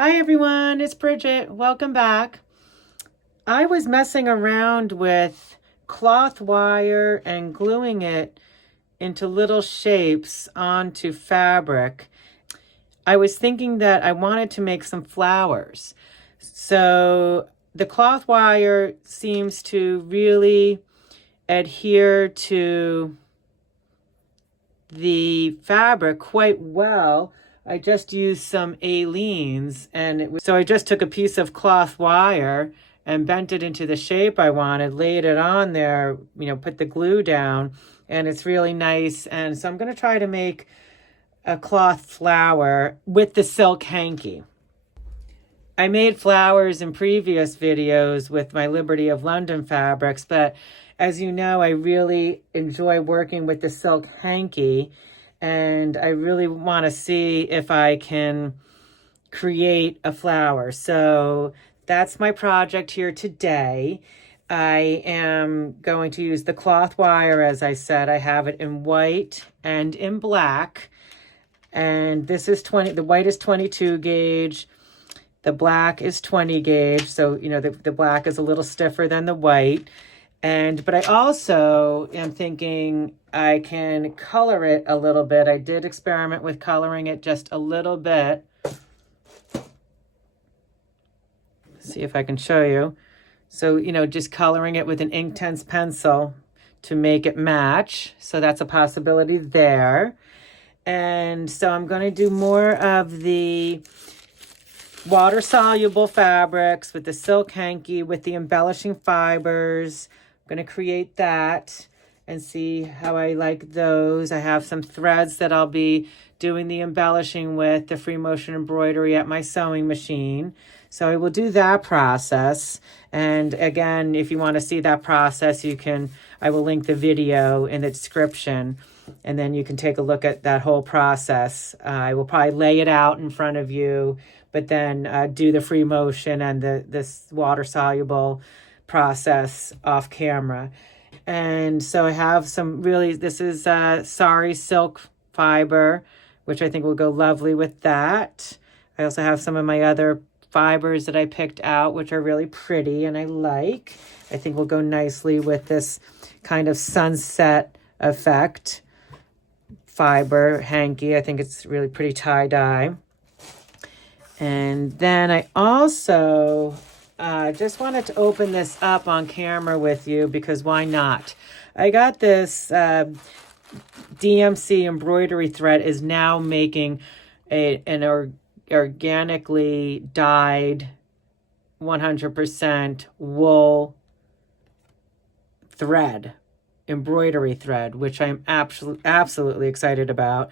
Hi everyone, it's Bridget. Welcome back. I was messing around with cloth wire and gluing it into little shapes onto fabric. I was thinking that I wanted to make some flowers. So the cloth wire seems to really adhere to the fabric quite well. I just used some Aleene's so I just took a piece of cloth wire and bent it into the shape I wanted, laid it on there, put the glue down, and it's really nice. And so I'm going to try to make a cloth flower with the silk hanky. I made flowers in previous videos with my Liberty of London fabrics, but as you know, I really enjoy working with the silk hanky, and I really want to see if I can create a flower. So that's my project here today. I am going to use the cloth wire, as I said. I have it in white and in black, and this is the white is 22 gauge. The black is 20 gauge, so the black is a little stiffer than the white. But I also am thinking I can color it a little bit. I did experiment with coloring it just a little bit. See if I can show you. So, just coloring it with an Inktense pencil to make it match. So that's a possibility there. And so I'm going to do more of the water soluble fabrics with the silk hanky, with the embellishing fibers. I'm going to create that and see how I like those. I have some threads that I'll be doing the embellishing with, the free motion embroidery at my sewing machine. So I will do that process. And again, if you want to see that process, I will link the video in the description, and then you can take a look at that whole process. I will probably lay it out in front of you, but then do the free motion and this water soluble process off camera. And so I have this is sari silk fiber, which I think will go lovely with that. I also have some of my other fibers that I picked out, which are really pretty and I think will go nicely with this kind of sunset effect fiber hanky. I think it's really pretty tie-dye. And then I also just wanted to open this up on camera with you because why not? I got this DMC embroidery thread is now making an organically dyed 100% wool thread, embroidery thread, which I'm absolutely excited about.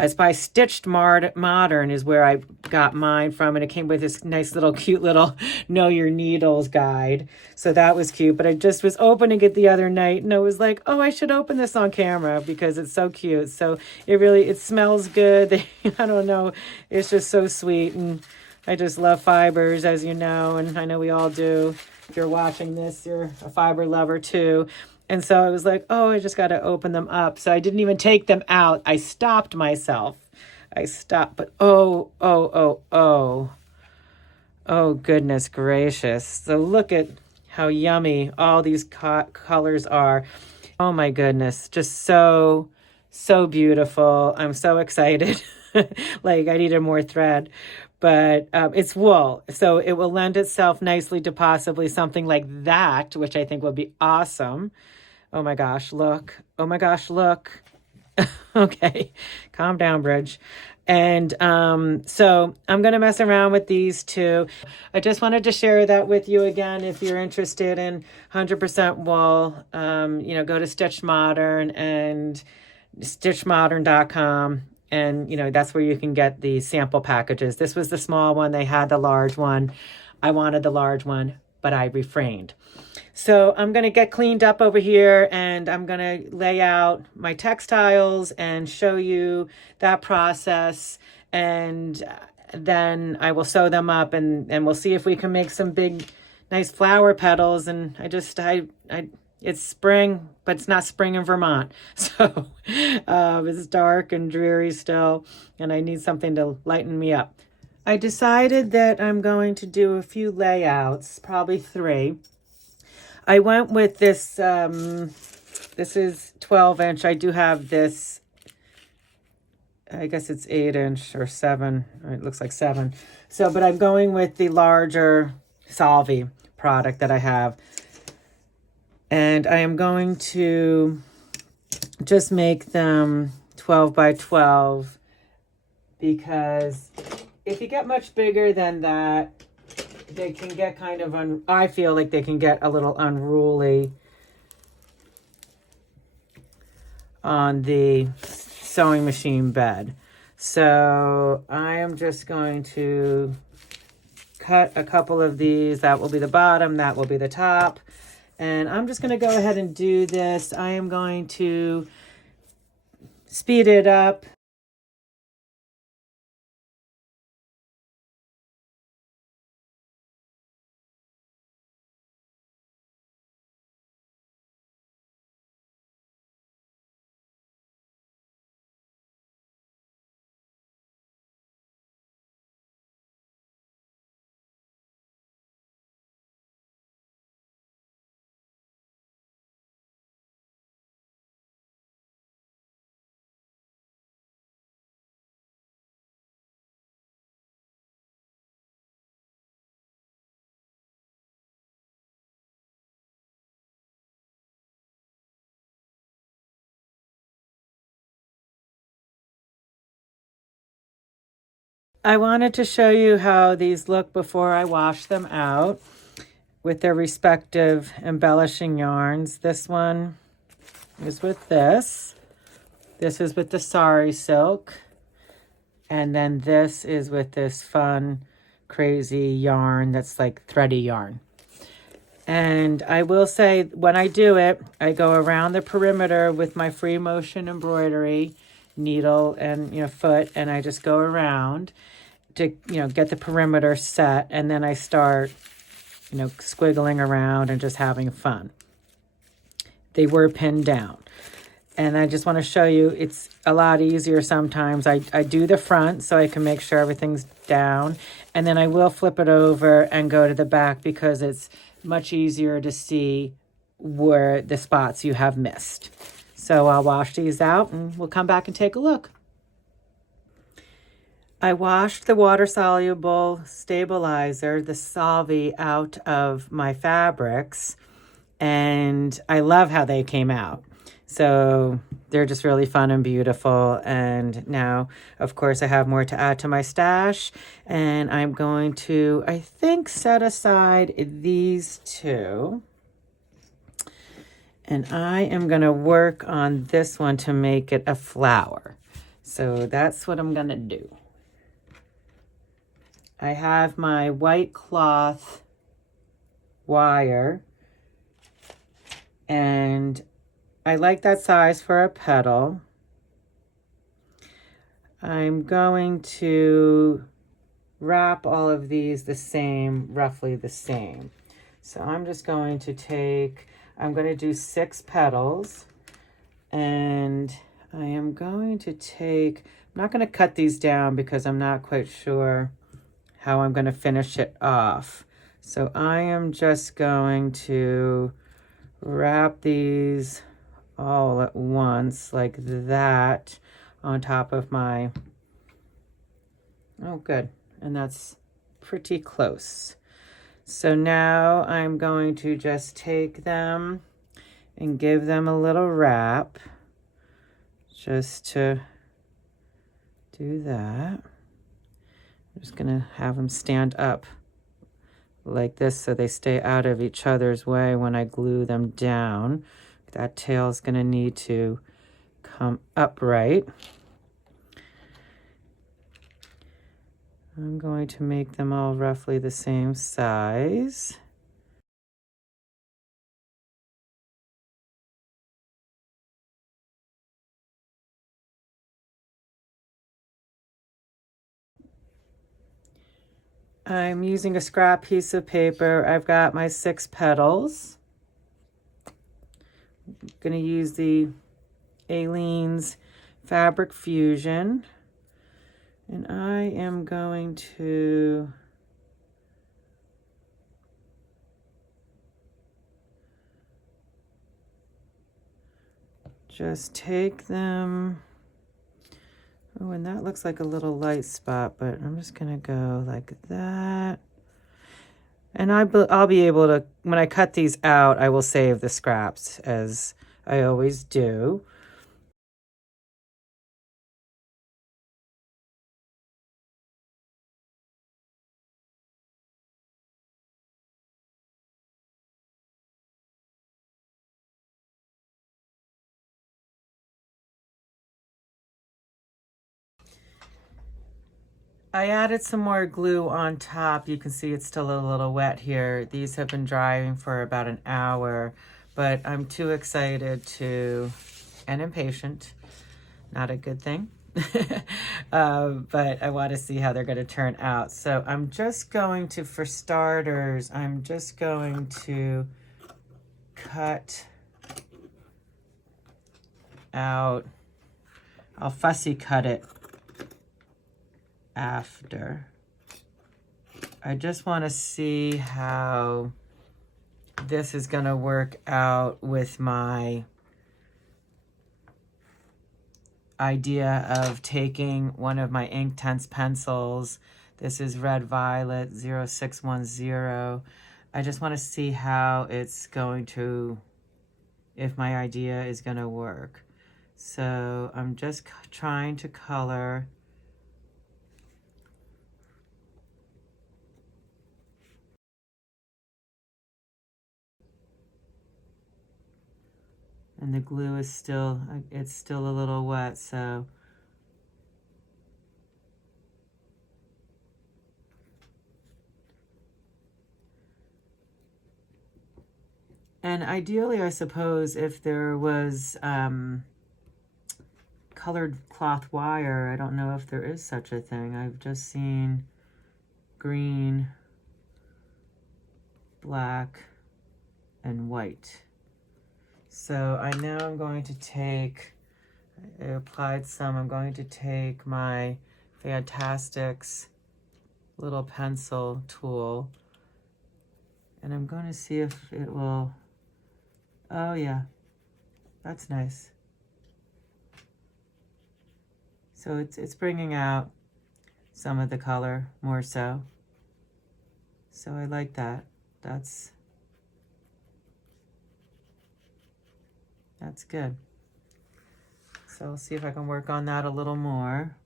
It's by Stitched Modern is where I got mine from, and it came with this nice little cute little Know Your Needles guide. So that was cute, but I just was opening it the other night and I was like, oh, I should open this on camera because it's so cute. So it smells good. I don't know, it's just so sweet, and I just love fibers, as you know, and I know we all do. If you're watching this, you're a fiber lover too. And so I was like, oh, I just got to open them up. So I didn't even take them out. I stopped myself. But oh, goodness gracious. So look at how yummy all these colors are. Oh my goodness, just so beautiful. I'm so excited. Like I needed more thread. But it's wool, so it will lend itself nicely to possibly something like that, which I think will be awesome. Oh my gosh, look. Oh my gosh, look. Okay, calm down, Bridge. And so I'm going to mess around with these two. I just wanted to share that with you again. If you're interested in 100% wool, go to Stitched Modern and stitchedmodern.com. And, that's where you can get the sample packages. This was the small one. They had the large one. I wanted the large one, but I refrained. So I'm going to get cleaned up over here, and I'm going to lay out my textiles and show you that process. And then I will sew them up, and we'll see if we can make some big, nice flower petals. And it's spring, but it's not spring in Vermont. So it's dark and dreary still, and I need something to lighten me up. I decided that I'm going to do a few layouts, probably 3. I went with this, this is 12-inch. I do have this, I guess it's 8-inch or 7. It looks like 7. So, but I'm going with the larger Solvay product that I have. And I am going to just make them 12 by 12 because if you get much bigger than that, they can get kind of, I feel like they can get a little unruly on the sewing machine bed. So I am just going to cut a couple of these. That will be the bottom, that will be the top. And I'm just going to go ahead and do this. I am going to speed it up. I wanted to show you how these look before I wash them out with their respective embellishing yarns. This one is with this. This is with the sari silk. And then this is with this fun, crazy yarn that's like thready yarn. And I will say, when I do it, I go around the perimeter with my free motion embroidery needle and foot, and I just go around to get the perimeter set, and then I start squiggling around and just having fun. They were pinned down. And I just want to show you, it's a lot easier sometimes. I do the front so I can make sure everything's down. And then I will flip it over and go to the back because it's much easier to see where the spots you have missed. So I'll wash these out and we'll come back and take a look. I washed the water soluble stabilizer, the Solvay, out of my fabrics, and I love how they came out. So they're just really fun and beautiful. And now, of course, I have more to add to my stash. And I'm going to, I think, set aside these 2. And I am going to work on this one to make it a flower. So that's what I'm going to do. I have my white cloth wire. And I like that size for a petal. I'm going to wrap all of these the same, roughly the same. So I'm just going to I'm going to do 6 petals. And I am going to I'm not going to cut these down because I'm not quite sure how I'm going to finish it off. So I am just going to wrap these all at once like that on top of my, oh good, and that's pretty close. So now I'm going to just take them and give them a little wrap just to do that. I'm just gonna have them stand up like this so they stay out of each other's way when I glue them down. That tail is going to need to come upright. I'm going to make them all roughly the same size. I'm using a scrap piece of paper. I've got my 6 petals. I'm going to use the Aleene's Fabric Fusion. And I am going to just take them. Oh, and that looks like a little light spot, but I'm just gonna go like that. And I'll be able to, when I cut these out, I will save the scraps as I always do. I added some more glue on top. You can see it's still a little wet here. These have been drying for about an hour, but I'm too excited to, and impatient, not a good thing. But I want to see how they're going to turn out. So I'm just going to, for starters, I'm just going to cut out, I'll fussy cut it after. I just want to see how this is going to work out with my idea of taking one of my Inktense pencils. This is Red Violet 0610. I just want to see how it's going to, if my idea is going to work. So I'm just trying to color and the glue is still, it's still a little wet, so and ideally, I suppose, if there was colored cloth wire, I don't know if there is such a thing. I've just seen green, black, and white. So I know I'm going to take, I applied some, I'm going to take my Fantastics little pencil tool, and I'm going to see if it will, oh yeah, that's nice. So it's bringing out some of the color more so. So I like that. That's good. So I'll see if I can work on that a little more.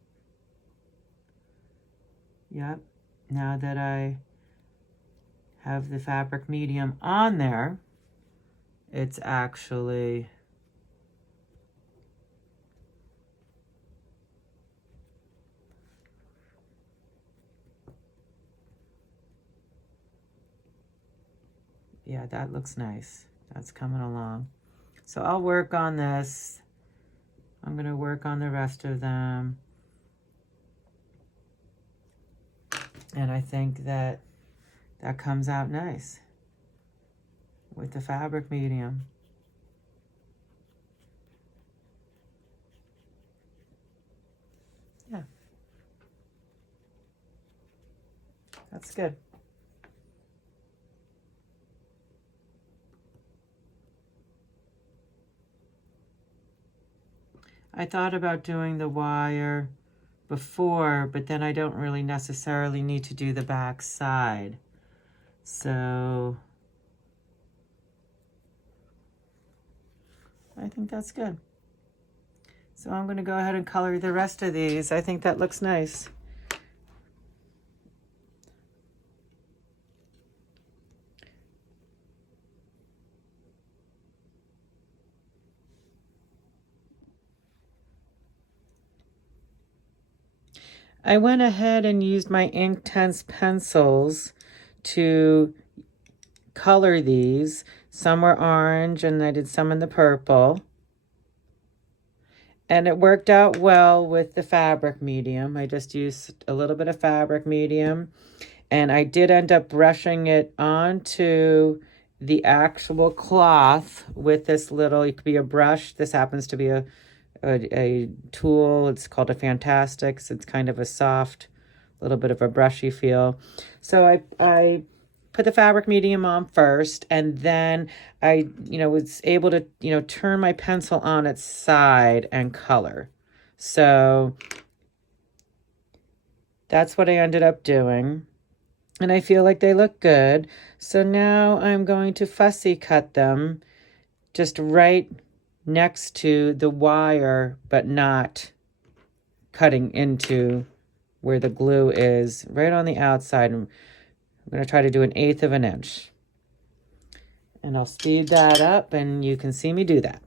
Yep, now that I have the fabric medium on there, it's actually yeah, that looks nice. That's coming along. So I'll work on this. I'm going to work on the rest of them. And I think that that comes out nice with the fabric medium. Yeah. That's good. I thought about doing the wire before, but then I don't really necessarily need to do the back side. So I think that's good. So I'm going to go ahead and color the rest of these. I think that looks nice. I went ahead and used my Inktense pencils to color these. Some were orange and I did some in the purple. And it worked out well with the fabric medium. I just used a little bit of fabric medium. And I did end up brushing it onto the actual cloth with this little, it could be a brush. This happens to be a tool. It's called a Fantastics. It's kind of a soft, little bit of a brushy feel. So I put the fabric medium on first, and then I, was able to, turn my pencil on its side and color. So that's what I ended up doing. And I feel like they look good. So now I'm going to fussy cut them just right next to the wire, but not cutting into where the glue is, right on the outside. I'm going to try to do 1/8 of an inch. And I'll speed that up and you can see me do that.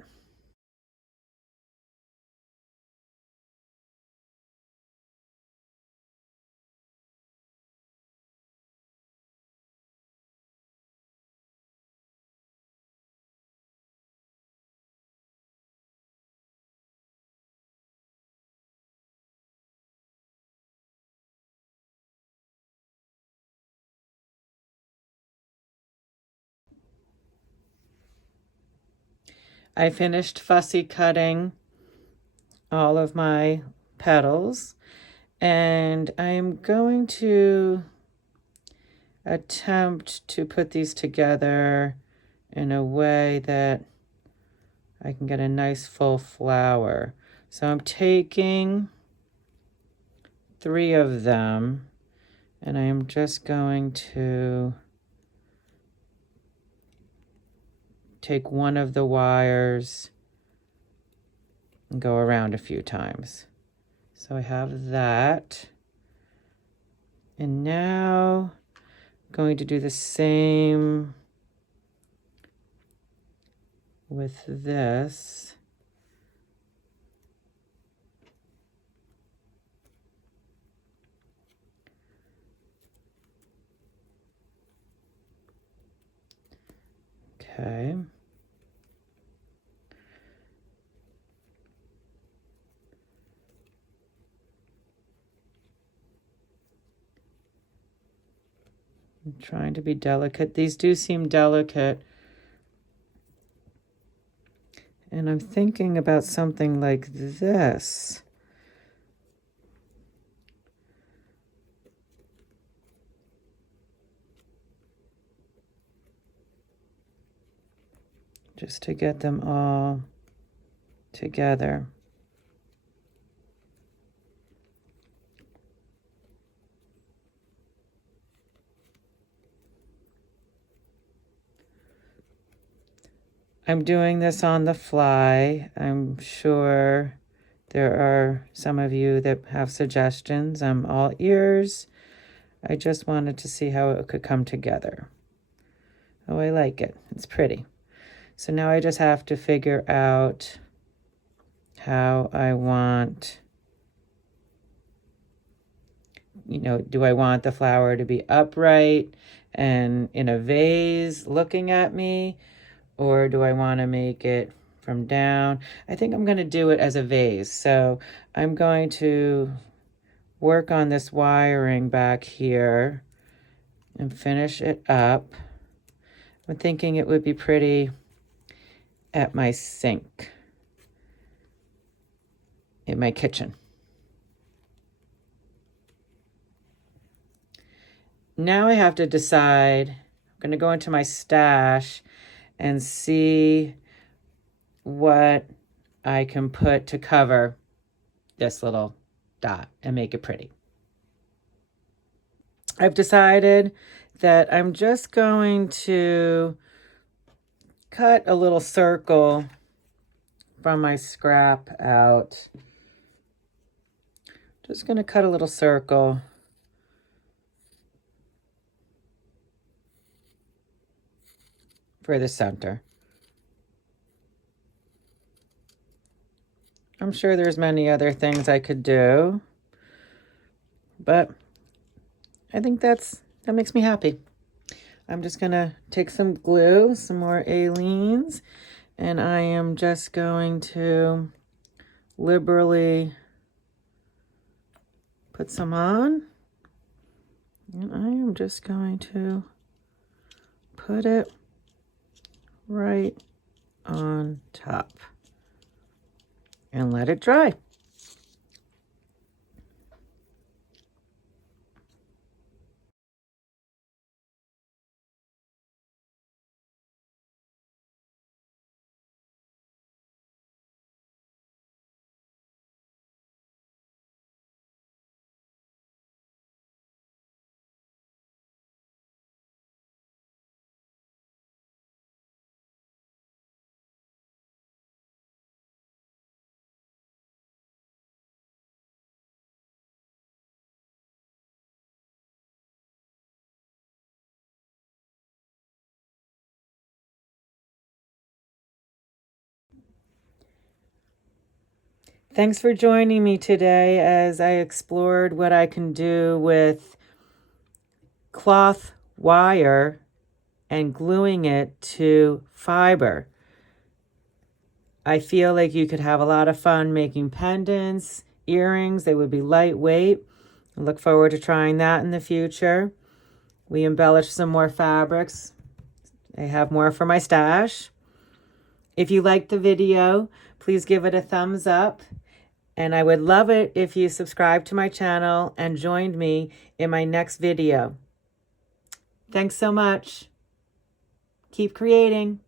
I finished fussy cutting all of my petals, and I'm going to attempt to put these together in a way that I can get a nice full flower. So I'm taking 3 of them, and I am just going to take one of the wires and go around a few times. So I have that. And now I'm going to do the same with this. Okay. I'm trying to be delicate. These do seem delicate. And I'm thinking about something like this. Just to get them all together. I'm doing this on the fly. I'm sure there are some of you that have suggestions. I'm all ears. I just wanted to see how it could come together. Oh, I like it. It's pretty. So now I just have to figure out how I want, do I want the flower to be upright and in a vase looking at me? Or do I want to make it from down? I think I'm going to do it as a vase. So I'm going to work on this wiring back here and finish it up. I'm thinking it would be pretty at my sink in my kitchen. Now I have to decide. I'm going to go into my stash and see what I can put to cover this little dot and make it pretty. I've decided that I'm just going to cut a little circle from my scrap out. Just going to cut a little circle. For the center. I'm sure there's many other things I could do, but I think that makes me happy. I'm just gonna take some glue, some more Aleene's, and I am just going to liberally put some on, and I am just going to put it right on top. and let it dry. Thanks for joining me today as I explored what I can do with cloth wire and gluing it to fiber. I feel like you could have a lot of fun making pendants, earrings. They would be lightweight. I look forward to trying that in the future. We embellished some more fabrics. I have more for my stash. If you liked the video, please give it a thumbs up. And I would love it if you subscribe to my channel and joined me in my next video. Thanks so much. Keep creating.